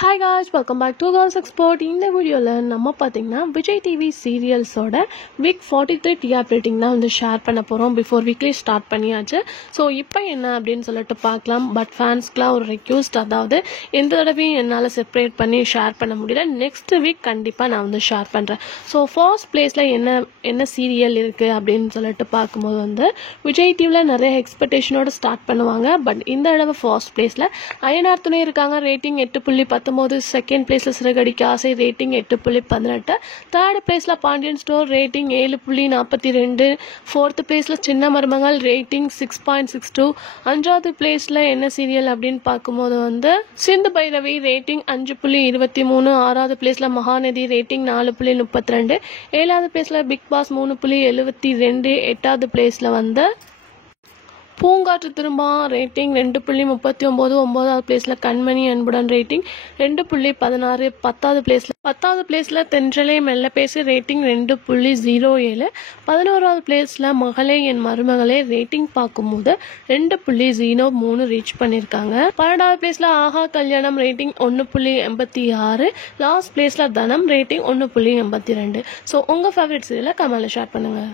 Hi guys, welcome back to girls export. இந்த வீடியோவில் நம்ம பார்த்தீங்கன்னா விஜய் டிவி சீரியல்ஸோட வீக் 43 டிஆர் ரேட்டிங் தான் ஷேர் பண்ண போகிறோம். பிஃபோர் வீக்லி ஸ்டார்ட் பண்ணியாச்சு. ஸோ இப்போ என்ன அப்படின்னு சொல்லிட்டு பார்க்கலாம். பட் ஃபேன்ஸ்க்குலாம் ஒரு ரெக்யூஸ்ட், அதாவது எந்த தடவையும் என்னால் செப்பரேட் பண்ணி ஷேர் பண்ண முடியல. நெக்ஸ்ட் வீக் கண்டிப்பாக நான் ஷேர் பண்ணுறேன். ஸோ ஃபர்ஸ்ட் பிளேஸில் என்ன சீரியல் இருக்குது அப்படின்னு சொல்லிட்டு பார்க்கும்போது விஜய் டிவியில் நிறைய எக்ஸ்பெக்டேஷனோட ஸ்டார்ட் பண்ணுவாங்க. பட் இந்த தடவை ஃபர்ஸ்ட் பிளேஸில் அயனார் துணை இருக்காங்க. ரேட்டிங் 8.19. செகண்ட் பிளேஸ்ல சிறகடிக்க ஆசை, ரேட்டிங் 8.18. தேர்ட் பிளேஸ்ல பாண்டியன் ஸ்டோர், ரேட்டிங் 7.42. ஃபோர்த் பிளேஸ்ல சின்ன மருமகள், ரேட்டிங் 6.62. அஞ்சாவது பிளேஸ்ல என்ன சீரியல் அப்படின்னு பார்க்கும்போது சிந்து பைரவி, ரேட்டிங் 5.23. ஆறாவது பிளேஸ்ல மகாநதி, ரேட்டிங் 4.32. ஏழாவது பிளேஸ்ல பிக் பாஸ் 3.72. எட்டாவது பிளேஸ்ல பூங்காற்று திரும்ப, ரேட்டிங் 2.39. ஒன்பதாவது பிளேஸ்ல கண்மணி அன்புடன், ரேட்டிங் 2.16. பத்தாவது பிளேஸ்ல தென்றலே மெல்ல பேசு, ரேட்டிங் 2.07. 11வது பிளேஸ்ல மகளே என் மருமகளே, ரேட்டிங் பார்க்கும்போது 2.03 ரீச் பண்ணியிருக்காங்க. 12வது பிளேஸ்ல ஆஹா கல்யாணம், ரேட்டிங் 1.86. லாஸ்ட் பிளேஸ்ல தனம், ரேட்டிங் 1.82. ஸோ உங்க ஃபேவரட் சீரியலை கமெண்ட்ல ஷேர் பண்ணுங்க.